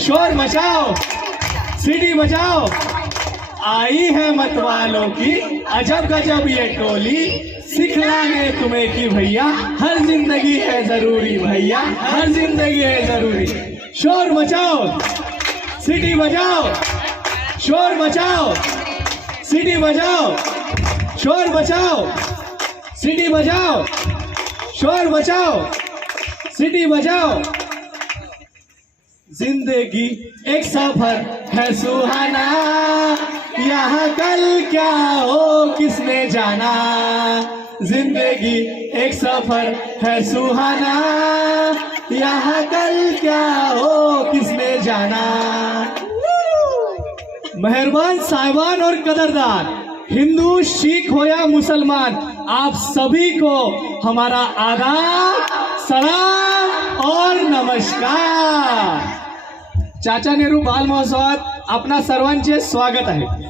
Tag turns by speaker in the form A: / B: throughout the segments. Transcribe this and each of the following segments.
A: शोर मचाओ city बजाओ। आई है मतवालों की अजब गजब ये टोली। सिखलाएँगे तुम्हें कि भैया, हर ज़िंदगी है ज़रूरी भैया, हर ज़िंदगी है ज़रूरी। शोर मचाओ सिटी बजाओ। शोर मचाओ सिटी बजाओ। शोर बचाओ सिटी बजाओ। शोर बचाओ सिटी बजाओ। ज़िंदगी एक सफ़र है सुहाना। यहाँ कल क्या हो, किसने जाना? ज़िंदगी एक सफ़र है सुहाना। यहाँ कल क्या हो, किसने जाना? मेहरबान साहिबान और कदरदान हिंदू, सिख हो या मुसलमान, आप सभी को हमारा आदाब, सलाम और नमस्कार। चाचा नेहरू बाल महोत्सवात आपणा सर्वांचे स्वागत आहे.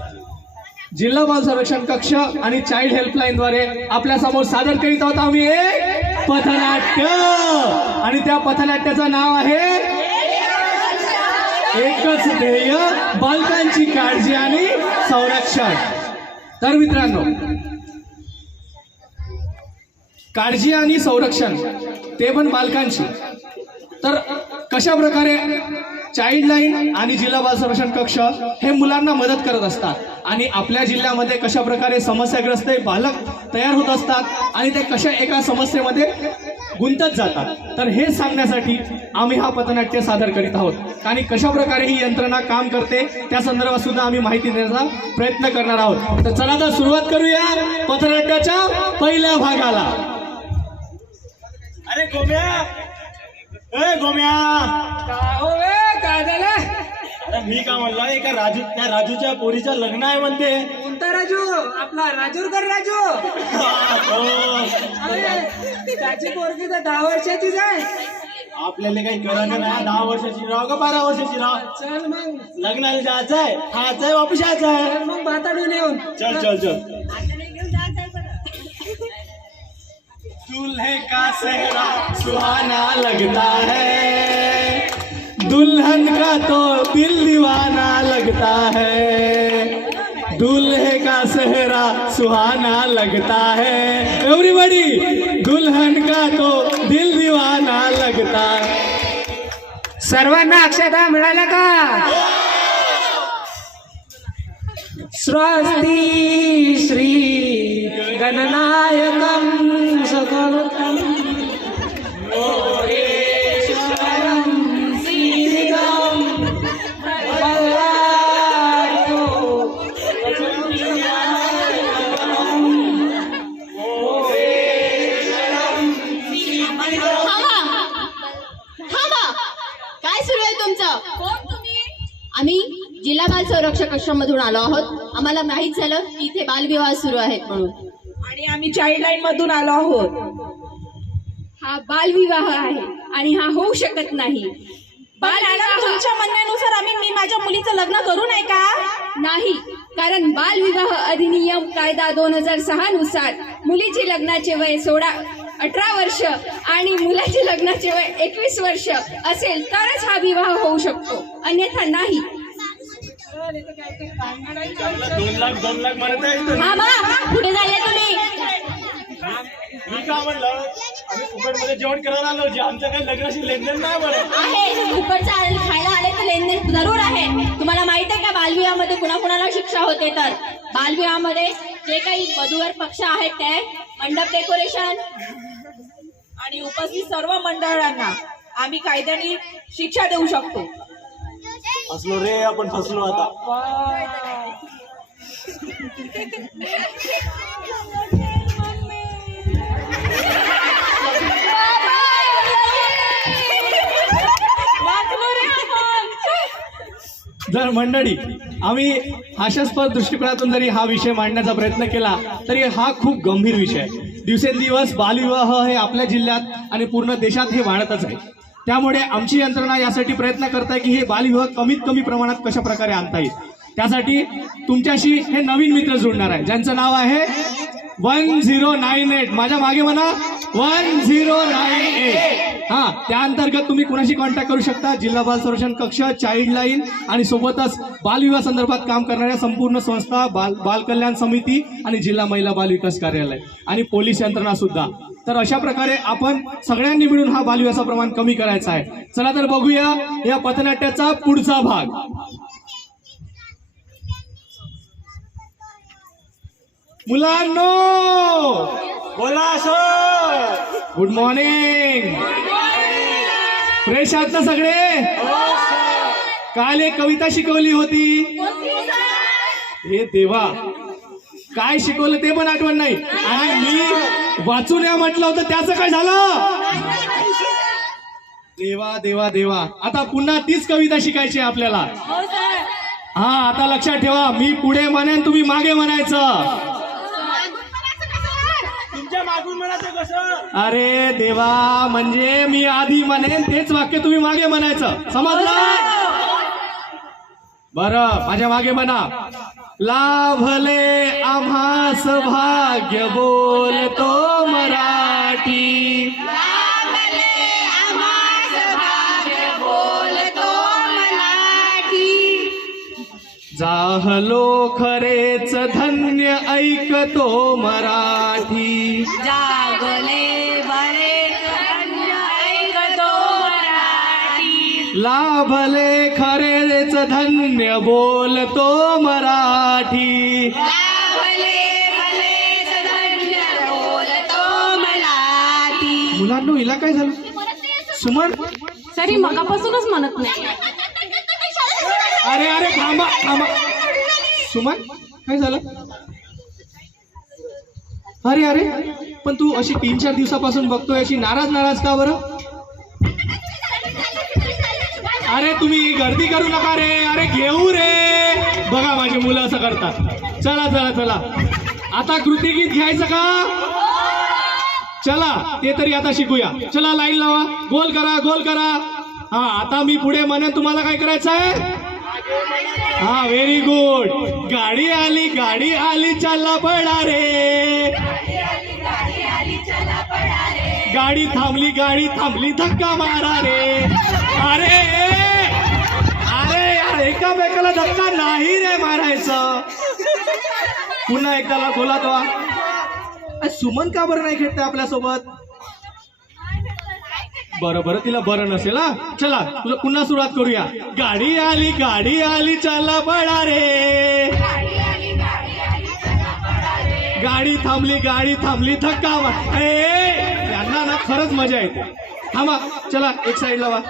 A: जिल्हा बाल संरक्षण कक्ष आणि चाइल्ड हेल्पलाईनद्वारे आपल्यासमोर सादर करीत आहोत आम्ही एक पथनाट्य. आणि त्या पथनाट्याचं नाव आहे एकच ध्येय बालकांची काळजी आणि संरक्षण. तर मित्रांनो काळजी आणि संरक्षण ते पण बालकांची. तर कशा प्रकारे चाइल्ड लाईन आणि जिल्हा बाल संरक्षण कक्ष हे मुलांना मदत करत असतात. आणि आपल्या जिल्ह्यामध्ये कशा प्रकारे समस्याग्रस्त बालक तयार होत असतात आणि ते कशा एका समस्येमध्ये गुंतत जातात. तर हे सांगण्यासाठी आम्ही हा पथनाट्य सादर करीत आहोत. आणि कशा प्रकारे ही यंत्रणा काम करते त्या संदर्भात सुद्धा आम्ही माहिती देण्याचा प्रयत्न करणार आहोत. तर चला तर सुरुवात करूया पथनाट्याच्या पहिल्या भागाला.
B: अरे गोम्या! ए गोम्या!
C: काय झालं?
B: अरे मी का म्हणलो एका राजू त्या राजूच्या पोरीचं लग्न आहे म्हणते.
C: कोणता राजू? आपला राजूरकर राजू.
B: हो.
C: अरे त्याची पोरगी तर दहा वर्षाचीच आहे.
B: आपल्याला काही करायचं नाही दहा वर्षाची राव का बारा वर्षाची राव?
C: चल मग.
B: लग्नाला जायचं आहे खायचं आहे वापस यायचं आहे
C: चल मग भाताडून येऊन.
B: चल चल चल.
A: दूल्हे का सेहरा सुहाना लगता है। दुल्हन का तो दिल दीवाना लगता है। दूल्हे का सेहरा सुहाना लगता है। एवरीबडी दुल्हन का तो दिल दीवाना लगता है।
C: सर्वांना अक्षता मिळाल्या का? स्वस्ती श्री मोरेश्वरम श्रीगम बल्लाळो
D: थांबा. थांबा. काय सुरू आहे तुमचं? आम्ही जिल्हा बाल संरक्षक कक्षामधून आलो आहोत. आम्हाला माहीत झालं की इथे बालविवाह सुरू आहेत म्हणून.
E: आणि आम्ही चाइल्ड लाईन मधून आलो आहोत.
F: हा बालविवाह आहे आणि हा होऊ शकत नाही.
E: पण मॅडम तुमच्या म्हणण्यानुसार आम्ही मी माझ्या मुलीचं लग्न करू नये का?
F: नाही कारण बालविवाह अधिनियम कायदा दोन हजार सहा नुसार मुलीचे लग्नाचे वय सोळा अठरा वर्ष आणि मुलाचे लग्नाचे वय एकवीस वर्ष असेल तरच हा विवाह होऊ शकतो. अन्यथा नाही.
B: दोन लाख दोन लाख म्हणत आहे इथं.
D: मामा पुढे झाले तुम्ही?
B: मी का म्हणलं? आम्ही फुकटमध्ये जेवण करायला आलो. जे आमचं काही लग्नाशी लेनदेन नाही म्हणत
D: आहे फुकटचं खायला आले तर लेनदेन जरूर आहे. तुम्हाला माहीत आहे का बालविवाहामध्ये कुणाकुणाला शिक्षा होते तर? बालविवाहामध्ये जे काही वधूवर पक्ष आहेत ते मंडप डेकोरेशन
E: आणि उपस्थित सर्व मंडळांना आम्ही कायद्याने शिक्षा देऊ शकतो.
B: फसलो रे आपण फसलो आता.
A: जर मंडळी आम्ही हास्यास्पद दृष्टिकोनातून जरी हा विषय मांडण्याचा प्रयत्न केला तरी हा खूप गंभीर विषय आहे. दिवसेंदिवस बालविवाह हे आपल्या जिल्ह्यात आणि पूर्ण देशात हे वाढतच आहे. त्यामुळे आमची यंत्रणा यासाठी प्रयत्न करत आहे की हे बालविवाह कमीत कमी प्रमाणात कशा प्रकारे आणता येईल? त्यासाठी तुमच्याशी हे नवीन मित्र जोडणार आहे ज्यांचं नाव आहे वन झिरो नाईन एट. माझ्या मागे म्हणा. One zero nine eight. हा त्या अंतर्गत तुम्ही कुणाशी कॉन्टॅक्ट करू शकता? जिल्हा बाल संरक्षण कक्ष चाइल्ड लाईन आणि सोबतच बालविवाह संदर्भात काम करणाऱ्या संपूर्ण संस्था बाल बाल कल्याण समिती आणि जिल्हा महिला बाल विकास कार्यालय आणि पोलीस यंत्रणा सुद्धा. तर अशा प्रकारे आपण सगळ्यांनी मिळून हा बालविवाहाचं प्रमाण कमी करायचा आहे. चला तर बघूया या पथनाट्याचा पुढचा भाग. मुलांनो
B: बोला सर.
A: गुड मॉर्निंग फ्रेश आहात ना सगळे? काल एक कविता शिकवली होती. हे देवा काय शिकवलं ते पण आठवण नाही. आणि मी वाचून या म्हटलं होतं त्याचं काय झालं? देवा देवा देवा. आता पुन्हा तीच कविता शिकायची आपल्याला. हा आता लक्षात ठेवा मी पुढे म्हणेन तुम्ही मागे म्हणायचं
B: तुमच्या मागून म्हणायचं कसं
A: अरे देवा म्हणजे मी आधी म्हणेन तेच वाक्य तुम्ही मागे म्हणायचं. समजलं? बर माझ्या मागे म्हणा. लाभले आम्हास भाग्य बोलतो मराठी. जाहलो खरेच धन्य ऐकतो मराठी.
E: जागले बरेच धन्य ऐकतो मराठी.
A: लाभले खरेच धन्य बोलतो मराठी.
E: लाभले बरेच धन्य बोलतो मराठी.
A: मुलांनो हिला काय झालं? सुमन?
D: सरी मगापासूनच म्हणत नाही.
A: अरे अरे थांबा थांबा. सुमन काय झालं? अरे अरे पण तू अशी तीन चार दिवसापासून बघतोय अशी नाराज नाराज का बरं? अरे तुम्ही गर्दी करू नका रे. अरे घेऊ रे. बघा माझी मुलं असं करतात. चला चला चला. आता कृती गीत घ्यायचं का? चला ते तरी आता शिकूया. चला लाईन लावा. गोल करा गोल करा. हा आता मी पुढे म्हणेन तुम्हाला काय करायचं आहे हा व्हेरी गुड गाडी आली गाडी आली चला पडा रे. गाडी थांबली गाडी थांबली धक्का मारा रे. अरे अरे एकामेकाला धक्का नाही रे मारायचं. पुन्हा एकदा बोला तो. अरे सुमन का बरं नाही खेळते आपल्यासोबत? बरं बरं तिला बरं नसेल हा? चला तुला पुन्हा सुरुवात करूया. गाडी आली गाडी आली चला बडा रे. गाडी थांबली गाडी थांबली धक्का ए, यांना ना खरंच मजा येते. थांबा चला एक साईड लावा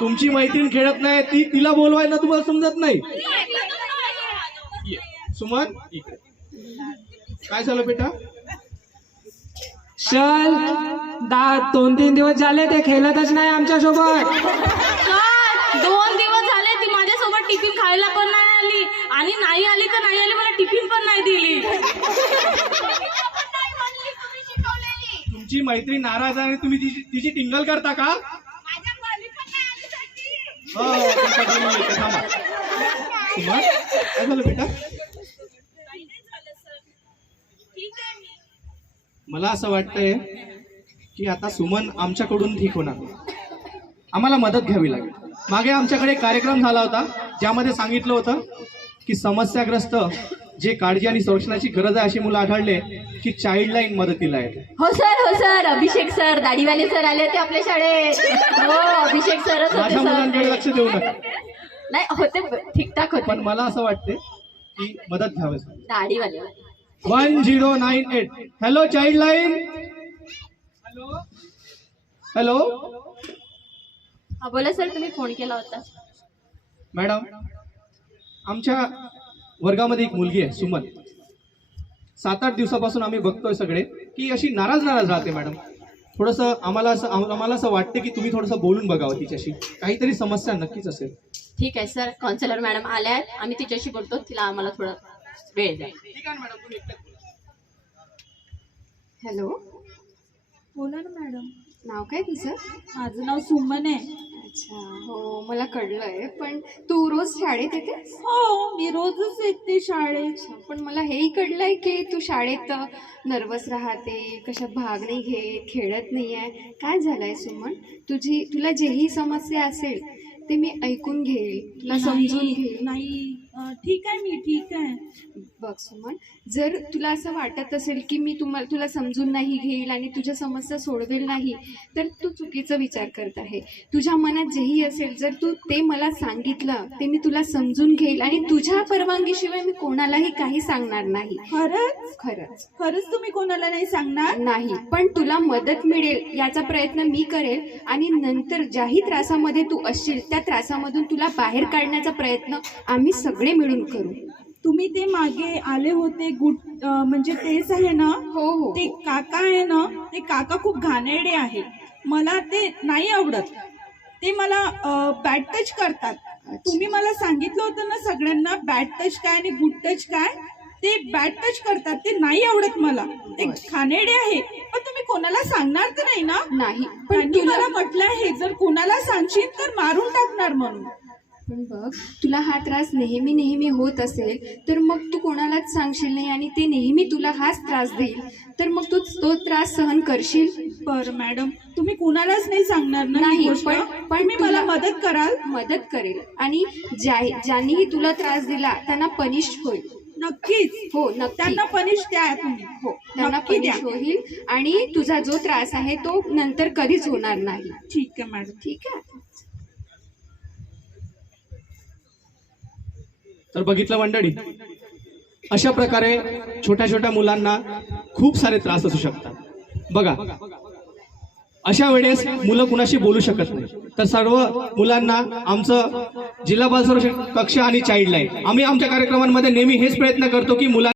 A: तुमची मैत्रीण खेळत नाही ती तिला बोलवाय ना तुम्हाला समजत नाही. सुमन. काय झालं बेटा?
C: चल. दहा दोन तीन दिवस झाले ते खेळतच नाही आमच्यासोबत
G: दोन दिवस झाले ती माझ्यासोबत टिफिन खायला पण नाही आली. आणि नाही आली तर नाही आली मला टिफिन पण नाही दिली.
A: तुमची मैत्री नाराज आहे आणि तुम्ही तिची तिची टिंगल करता का? हो, थांबा. काय झालं बेटा? मला असं वाटतंय की आता सुमन आमच्याकडून ठीक होणार. आम्हाला मदत घ्यावी लागेल. मागे आमच्याकडे कार्यक्रम झाला होता ज्यामध्ये सांगितलं होतं की समस्याग्रस्त जे काळजी आणि संरक्षणाची गरज आहे अशी मुलं आढळले की चाइल्ड लाईन मदतीला आहेत
D: हो सर हो सर. अभिषेक सर दाढीवाले सर आले होते आपल्या शाळेत. हो अभिषेक सरच होते
A: माझ्या मुलांकडे लक्ष
D: सर
A: देऊ नका.
D: नाही होते ठीकठाक
A: पण
D: होते
A: मला असं वाटते की मदत घ्यावी
D: दाढीवाले.
A: One zero nine eight hello child line hello
D: हा बोला सर तुम्ही फोन केला होता.
A: मॅडम आमच्या वर्गामध्ये एक मुलगी आहे सुमन. सात आठ दिवसापासून आम्ही बघतोय सगळे की अशी नाराज नाराज राहते मॅडम. थोडंसं आम्हाला असं आम- आम्हाला असं वाटतं की तुम्ही थोडंसं बोलून बघावं तिच्याशी. काहीतरी समस्या नक्कीच असेल.
D: ठीक आहे सर. काउन्सिलर मॅडम आल्या आहेत. आम्ही तिच्याशी बोलतो. तिला आम्हाला थोडा वेळ द्या.
A: ठीक आहे मॅडम तुम्ही एकट्यात बोला.
F: हॅलो.
E: बोला ना मॅडम.
F: नाव काय तुझं?
E: माझं नाव सुमन आहे.
F: अच्छा हो मला कळलंय पण तू रोज शाळेत येतेस?
E: हो मी रोजच येते शाळेत.
F: पण मला हेही कळलंय की तू शाळेत नर्वस राहते कशात भाग नाही घेत खेळत नाही आहे काय झालंय सुमन? तुझी तुला जेही समस्या असेल ते मी ऐकून घेईल तुला समजून घेईल.
E: नाही. ठीक आहे मी ठीक आहे.
F: बघ सुमन जर तुला असं वाटत असेल की मी तुम्हाला तुला समजून नाही घेईल आणि तुझ्या समस्या सोडवेल नाही तर तू चुकीचा विचार करत आहे. तुझ्या मनात जेही असेल जर तू ते मला सांगितलं ते मी तुला समजून घेईल आणि तुझ्या परवानगीशिवाय मी कोणालाही काही सांगणार नाही.
E: खरंच?
F: खरंच.
E: खरंच तुम्ही कोणाला नाही सांगणार?
F: नाही पण तुला मदत मिळेल याचा प्रयत्न मी करेल आणि नंतर ज्याही त्रासामध्ये तू असशील त्या त्रासामधून तुला बाहेर काढण्याचा प्रयत्न आम्ही सगळे मिळून करू.
E: तुम्ही ते मागे आले होते गुड म्हणजे तेच आहे ना?
F: हो हो.
E: ते काका आहे ना ते काका खूप घाणेरडे आहे मला ते नाही आवडत. ते मला बॅड टच करतात. तुम्ही मला सांगितलं होतं ना सगळ्यांना बॅड टच काय आणि गुड टच काय? ते बॅड टच करतात ते नाही आवडत मला. ते घाणेरडे आहे. पण तुम्ही कोणाला सांगणार तर नाही ना?
F: नाही. पण
E: मला म्हटलं आहे जर कोणाला सांगशील तर मारून टाकणार म्हणून.
F: पण बघ तुला हा त्रास नेहमी नेहमी होत असेल तर मग तू कोणालाच सांगशील नाही आणि ते नेहमी तुला हाच त्रास देईल. तर मग तू तो त्रास सहन करशील?
E: बरं मॅडम. तुम्ही कुणालाच नाही सांगणार ना ही
F: नाही,
E: गोष्ट?
F: पण- पण
E: तुम्ही मला
F: तुला-
E: मदत कराल.
F: मदत करेल. आणि ज्या ज्यांनीही तुला त्रास दिला त्यांना पनिश होईल.
E: नक्कीच.
F: हो नक्की.
E: त्यांना पनिश द्या तुम्ही.
F: हो त्यांना
E: नक्की द्या.
F: पनिश होईल. आणि तुझा जो त्रास आहे तो नंतर कधीच होणार नाही.
E: ठीक आहे मॅडम.
F: ठीक आहे.
A: तर बघितलं मंडळी अशा प्रकारे छोट्या छोट्या मुलांना खूप सारे त्रास असू शकतात. बघा अशा वेळेस मुलं कुणाशी बोलू शकत नाही. तर सर्व मुलांना आमचं जिल्हा बाल संरक्षण कक्ष आणि चाइल्ड लाईन आम्ही आमच्या कार्यक्रमांमध्ये नेहमी हेच प्रयत्न करतो की मुलांना